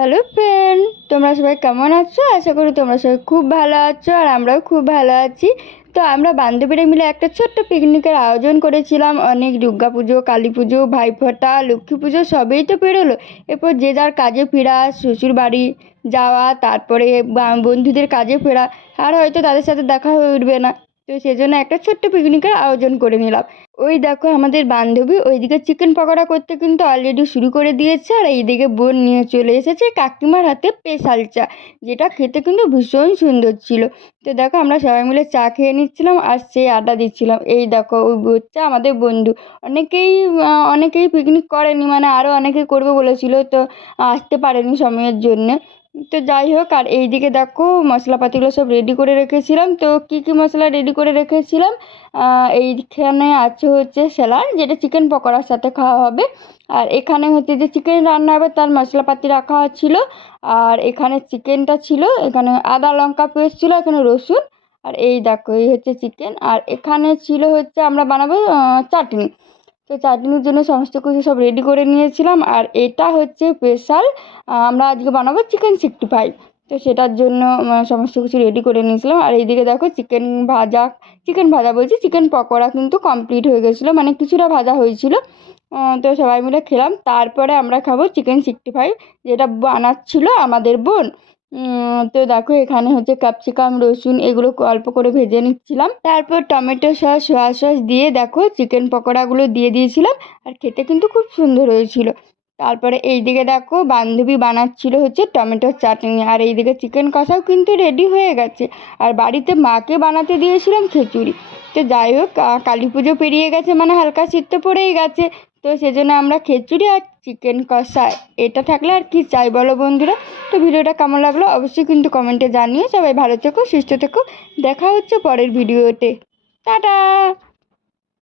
Hello friend, তোমরা সবাই কেমন আছো? আশা করি তোমরা সবাই খুব ভালো আছো আর আমরাও খুব ভালো আছি। তো আমরা বান্ধবীরা মিলে একটা ছোট্ট পিকনিকের আয়োজন করেছিলাম। অনেক দুর্গা পুজো, কালী পুজো, ভাইফোঁটা, লক্ষ্মী পুজো সবই তো পেরোলো। এরপর যে যার কাজে ফেরা, শ্বশুর বাড়ি যাওয়া, তারপরে বন্ধুদের কাজে ফেরা, আর হয়তো তাদের সাথে দেখা হয়ে উঠবে না। তো সেজন্য একটা ছোট্ট পিকনিকের আয়োজন করে নিলাম। ওই দেখো আমাদের বান্ধবী ওইদিকে চিকেন পকোড়া করতে কিন্তু অলরেডি শুরু করে দিয়েছে, আর এইদিকে বোন নিয়ে চলে এসেছে কাকিমার হাতে স্পেশাল চা, যেটা খেতে কিন্তু ভীষণ সুন্দর ছিল। তো দেখো আমরা সবাই মিলে চা খেয়ে নিচ্ছিলাম আর সেই আড্ডা দিচ্ছিলাম। এই দেখো ওই হচ্ছে আমাদের বন্ধু। অনেকেই পিকনিক করেনি, মানে আরও অনেকে করবে বলেছিল, তো আসতে পারেনি সময়ের জন্যে। তো যাই হোক, আর এইদিকে দেখো মশলাপাতিগুলো সব রেডি করে রেখেছিলাম। তো কী কী মশলা রেডি করে রেখেছিলাম, এইখানে আছে হচ্ছে স্যালাড, যেটা চিকেন পকোড়ার সাথে খাওয়া হবে। আর এখানে হচ্ছে যে চিকেন রান্না হবে তার মশলাপাতি রাখা ছিল। আর এখানে চিকেনটা ছিল, এখানে আদা লঙ্কা পেস্ট ছিল, এখানে রসুন। আর এই দেখো এই হচ্ছে চিকেন। আর এখানে ছিল হচ্ছে আমরা বানাবো চাটনি। তো চাটনির জন্য সমস্ত কিছু সব রেডি করে নিয়েছিলাম। আর এটা হচ্ছে স্পেশাল, আমরা আজকে বানাবো চিকেন 65। তো সেটার জন্য সমস্ত কিছু রেডি করে নিয়েছিলাম। আর এইদিকে দেখো চিকেন ভাজা বলছি, চিকেন পকোড়া কিন্তু কমপ্লিট হয়ে গেছিলো, মানে কিছুটা ভাজা হয়েছিল। তো সবাই মিলে খেলাম। তারপরে আমরা খাবো চিকেন 65, যেটা বানাচ্ছিল আমাদের বোন। তো দেখো এখানে হচ্ছে ক্যাপসিকাম, রসুন এগুলো অল্প করে ভেজে নিচ্ছিলাম। তারপর টমেটো সস, সোয়া সস দিয়ে দেখো চিকেন পকোড়াগুলো দিয়ে দিয়েছিলাম। আর খেতে কিন্তু খুব সুন্দর হয়েছিল। তারপরে এইদিকে দেখো বান্ধবী বানাচ্ছিল হচ্ছে টমেটোর চাটনি, আর এইদিকে চিকেন কষাও কিন্তু রেডি হয়ে গেছে। আর বাড়িতে মাকে বানাতে দিয়েছিলাম খিচুড়ি। তো যাই হোক, কালী পুজো পেরিয়ে গেছে, মানে হালকা শীত তো পড়েই গেছে। তো সেজন্য আমরা খিচুড়ি আর চিকেন কষা এটা থাকলে আর কি চাই বলো বন্ধুরা। তো ভিডিওটা কেমন লাগলো অবশ্যই কিন্তু কমেন্টে জানিও। সবাই ভালো থেকো, সুস্থ থেকো। দেখা হচ্ছে পরের ভিডিওতে। টাটা।